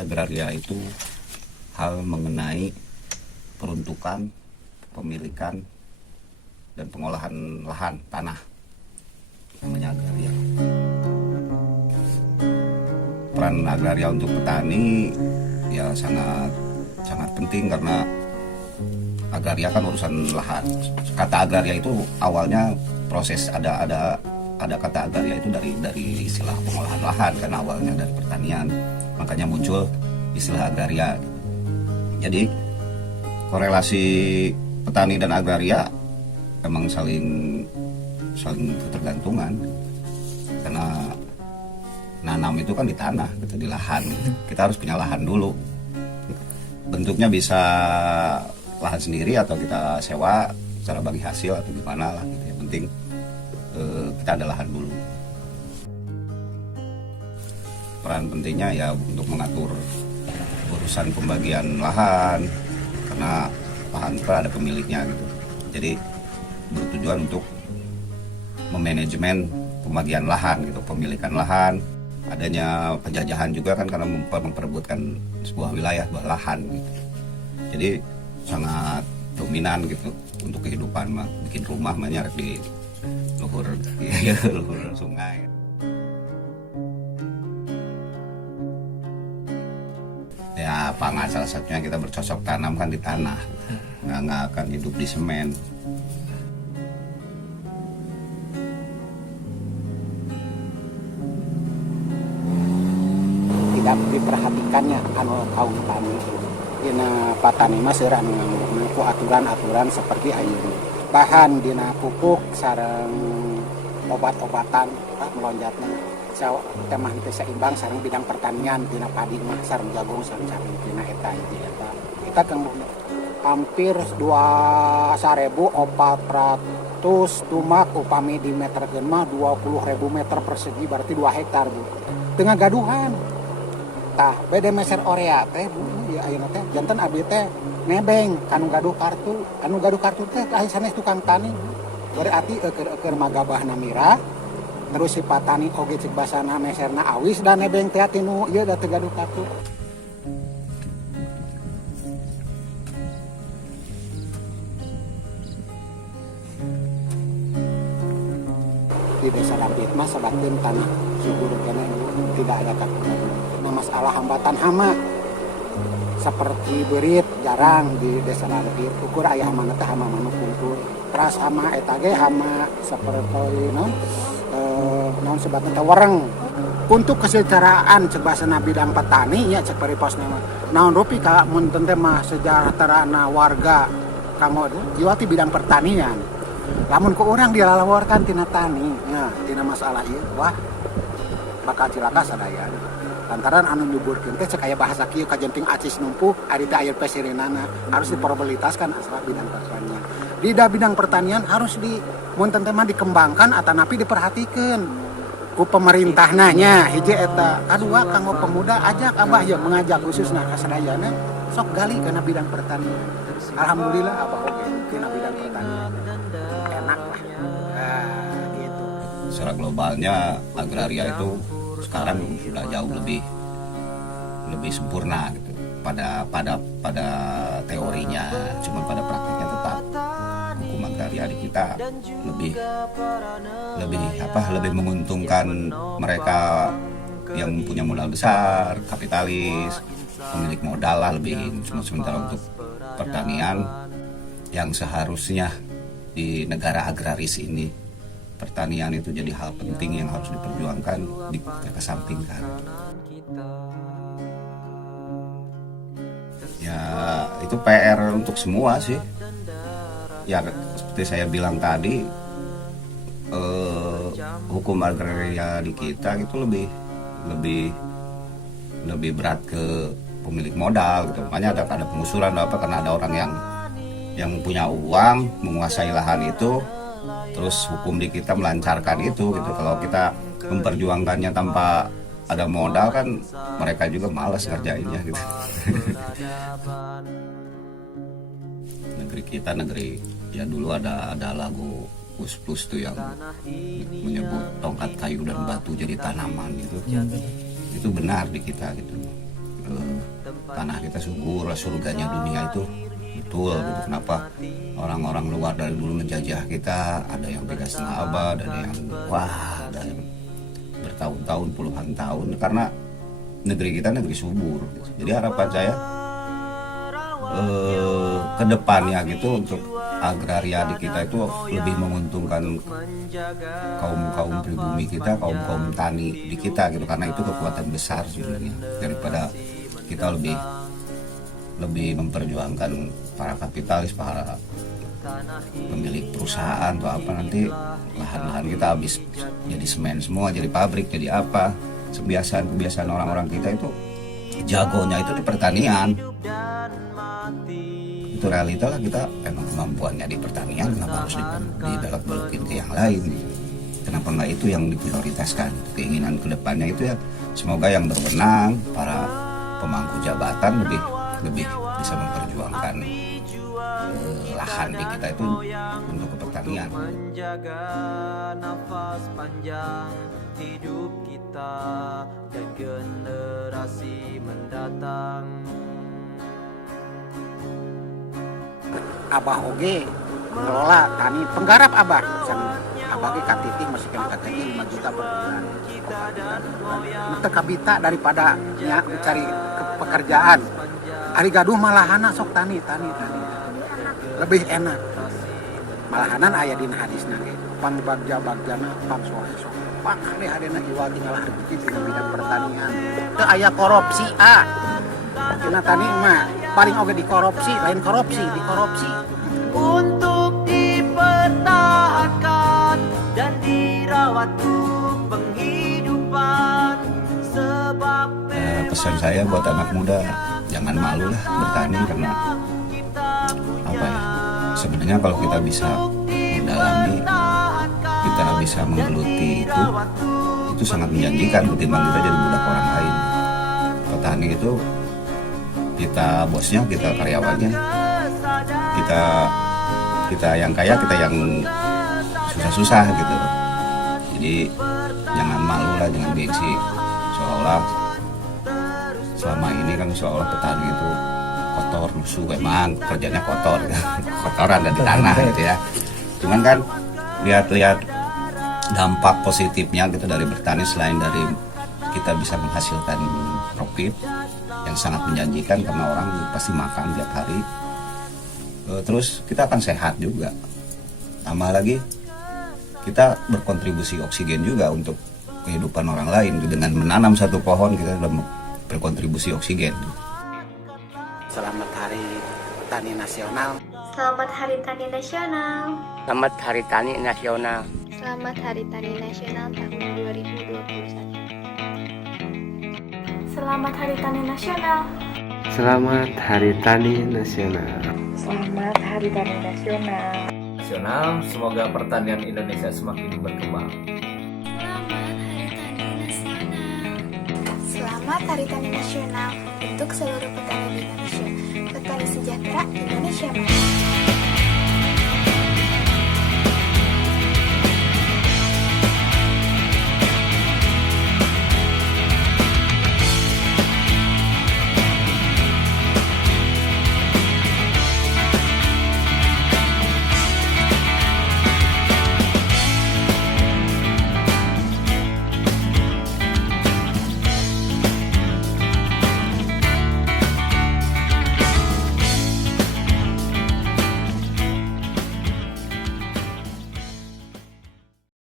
Agraria itu hal mengenai peruntukan, pemilikan, dan pengolahan lahan tanah, namanya agraria. Peran agraria untuk petani ya sangat penting, karena agraria kan urusan lahan. Kata agraria itu awalnya proses ada kata agraria itu dari istilah pengolahan lahan, karena awalnya dari pertanian, makanya muncul istilah agraria. Jadi korelasi petani dan agraria emang saling ketergantungan, karena nanam itu kan di tanah gitu, di lahan gitu. Kita harus punya lahan dulu, bentuknya bisa lahan sendiri atau kita sewa secara bagi hasil atau gimana lah gitu. Yang penting kita ada lahan dulu. Peran pentingnya ya untuk mengatur urusan pembagian lahan, karena lahan itu ada pemiliknya gitu. Jadi bertujuan untuk memanajemen pembagian lahan gitu, pemilikan lahan. Adanya penjajahan juga kan, karena memperebutkan sebuah wilayah, sebuah lahan gitu. Jadi sangat dominan gitu untuk kehidupan mah. Bikin rumah banyak di luhur sungai. Ya pangan salah satunya, kita bercocok tanam kan di tanah, nggak akan hidup di semen. Tidak diperhatikannya kaum tani. Dina patani mah seueur anu nganggo aturan-aturan seperti ayeuna. Bahan dina pupuk sareng obat-obatan melonjatna temah teh seimbang sareng bidang pertanian dina padi mah sareng jagung sareng cabai dina eta kita kang hampir 2.400 tumak upami di meterkeun mah 20.000 meter persegi, berarti 2 hektar Bu. Tengah gaduhan. Tah bede meser orea teh Bu, ya ayeuna teh janten abdi teh nebeng anu gaduh kartu teh kahi sanes tukang tani. Berarti keur magabahna mirah, terus si patani oge cek basana meserna awis dan nebeng teh tinu ieu da teu gaduh kartu. Di desa Dampit mah sabakeun tanah subur kene tidak ada kartu. Nah, masalah hambatan hama seperti berit jarang di desa Dampit. Ukur aya hama teh hama manuk kungkur. Ras hama eta ge hama seperti naon sebabna teh wereng. Untuk kesejahteraan cek basana bidang petani ya cek pariposna mah. Naon rupi ka mun teh mah sejahterana warga kanggo jiwa ti bidang pertanian. Lamun ku urang dilalawarkan tina tani, nya tina masalah ieu wah bakal cilaka sadaya. Lantaran anu nyuburkeun teh cek aya bahasa kieu kajenting acis numpuh ari teh aya pesirinana, harus diprioritaskan asal bidang pertanian. Di bidang pertanian harus mun teh mah dikembangkan atanapi diperhatikeun ku pemerintahna nya hiji eta. Kadua kanggo pemuda ajak Abah ya mengajak khususna ka sadayana sok gali kana bidang pertanian. Alhamdulillah Abah oge dina bidang pertanian. Enak lah. Nah, gitu. Secara globalnya agraria itu sekarang sudah jauh lebih sempurna gitu pada teorinya, cuma pada praktiknya tetap hukum agraria di kita lebih menguntungkan mereka yang punya modal besar, kapitalis, pemilik modal lah lebih. Sementara untuk pertanian yang seharusnya di negara agraris ini, pertanian itu jadi hal penting yang harus diperjuangkan, dikesampingkan. Ya itu PR untuk semua sih. Ya seperti saya bilang tadi, hukum agraria di kita itu lebih berat ke pemilik modal gitu. Makanya ada pengusulan karena ada orang yang punya uang menguasai lahan itu, terus hukum di kita melancarkan itu gitu. Kalau kita memperjuangkannya tanpa ada modal kan mereka juga malas ngerjainnya gitu. Negeri kita ya dulu ada lagu Kus Plus tuh yang menyebut tongkat kayu dan batu jadi tanaman gitu. Itu benar di kita gitu. tanah kita subur, surganya dunia itu betul gitu. Kenapa orang-orang luar dari dulu menjajah kita, ada yang 3,5 abad, ada yang ada yang bertahun-tahun, puluhan tahun, karena negeri kita negeri subur gitu. Jadi harapan saya ke depannya gitu untuk agraria di kita itu lebih menguntungkan kaum pribumi kita, kaum tani di kita gitu, karena itu kekuatan besar sebenarnya, daripada kita lebih memperjuangkan para kapitalis, para pemilik perusahaan atau apa, nanti lahan-lahan kita habis jadi semen semua, jadi pabrik, jadi apa. Kebiasaan orang-orang kita itu jagonya itu di pertanian. Itu realita lah, kita emang kemampuannya di pertanian, kenapa harus dibelok-belokin ke yang lain? Kenapa nggak itu yang diprioritaskan? Keinginan kedepannya itu ya semoga yang berwenang, para pemangku jabatan lebih bisa memperjuangkan lahan di kita itu untuk pertanian. Menjaga nafas panjang hidup kita dan generasi mendatang. Abah oge ngelola tani penggarap Abah. Abah ge katiting masih kena katiting 5 juta per bulan. Teu kabita daripada nya mencari pekerjaan. Ari gaduh malahana sok tani. Lebih enak. Malahanan aya dina hadisna ge. Pan bagja-bagjana pan sok. Pan hadena iwa tinggal rezeki di bidang pertanian. Teu aya korupsi Tina tani mah paling oge dikorupsi, lain korupsi. Untuk dipertahankan dan dirawat untuk penghidupan sebab Pesan saya buat anak muda, jangan malu lah bertani, karena apa ya, sebenarnya kalau kita bisa mendalami, kita bisa menggeluti itu sangat menjanjikan ketimbang kita jadi budak orang lain. Petani itu kita bosnya, kita karyawannya, kita yang kaya, kita yang susah-susah gitu. Jadi jangan malu lah, jangan gengsi, seolah selama ini kan seolah petani itu kotor, lusuh, emang kerjanya kotor gitu. Kotoran ada di tanah gitu ya. Cuman kan lihat dampak positifnya gitu dari bertani, selain dari kita bisa menghasilkan profit yang sangat menjanjikan karena orang pasti makan tiap hari, terus kita akan sehat juga, tambah lagi kita berkontribusi oksigen juga untuk kehidupan orang lain. Dengan menanam satu pohon kita sudah berkontribusi oksigen. Selamat Hari Tani Nasional. Selamat Hari Tani Nasional. Selamat Hari Tani Nasional. Selamat Hari Tani Nasional tahun 2021. Selamat Hari Tani Nasional. Selamat Hari Tani Nasional. Selamat Hari Tani Nasional. Semoga pertanian Indonesia semakin berkembang. Selamat Hari Tani Nasional untuk seluruh petani di Indonesia. Petani sejahtera Indonesia Maju.